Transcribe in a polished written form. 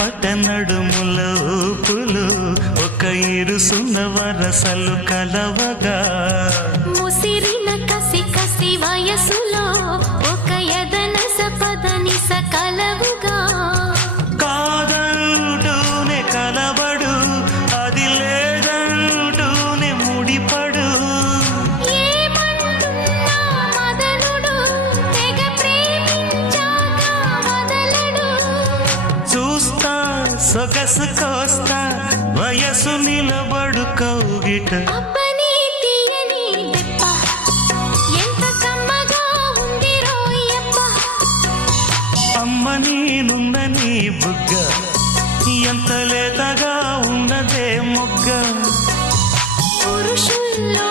పట నడుముల ఊపులు ఒక ఇరుసున్న వరసలు కలవగా ముసిరిన కసి కసి వయసులో ఒక యదన సపదని సకలవుగా కాదంటూనే కలబడు అది లేదంటూనే ముడిపడు ఏమంటున్నా మదనుడు తెగ ప్రేమించాక వదలడు చూస్తా సొగసు కోస్తా వయసు నిలబడు కౌగిట అబ్బని తీయని దెప్ప ఎంత కమ్మగా ఉంది రోయప్ప అమ్మ నేనున్న నీ బుగ్గ ఎంత లేతగా ఉన్నదే మొగ్గ పురుషుల్లో